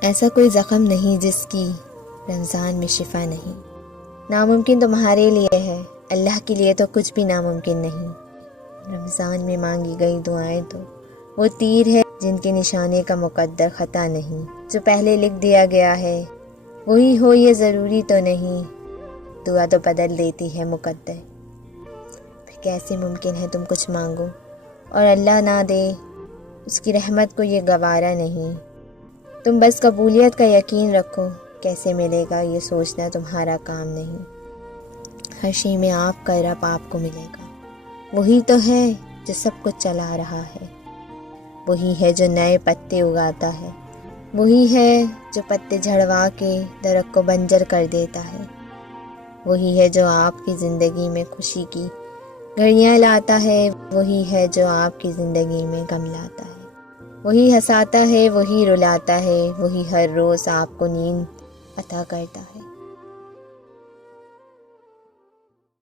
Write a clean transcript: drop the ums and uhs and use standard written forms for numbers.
ایسا کوئی زخم نہیں جس کی رمضان میں شفا نہیں۔ ناممکن تمہارے لیے ہے، اللہ کے لیے تو کچھ بھی ناممکن نہیں۔ رمضان میں مانگی گئی دعائیں تو وہ تیر ہے جن کے نشانے کا مقدر خطا نہیں۔ جو پہلے لکھ دیا گیا ہے وہی ہو یہ ضروری تو نہیں، دعا تو بدل دیتی ہے مقدر۔ پھر کیسے ممکن ہے تم کچھ مانگو اور اللہ نہ دے؟ اس کی رحمت کو یہ گوارا نہیں۔ تم بس قبولیت کا یقین رکھو، کیسے ملے گا یہ سوچنا تمہارا کام نہیں۔ ہر شے میں آپ کا رب آپ کو ملے گا، وہی تو ہے جو سب کچھ چلا رہا ہے، وہی ہے جو نئے پتے اگاتا ہے، وہی ہے جو پتے جھڑوا کے درخت کو بنجر کر دیتا ہے، وہی ہے جو آپ کی زندگی میں خوشی کی گھڑیاں لاتا ہے، وہی ہے جو آپ کی زندگی میں غم لاتا ہے، وہی ہنساتا ہے، وہی رلاتا ہے، وہی ہر روز آپ کو نیند عطا کرتا ہے۔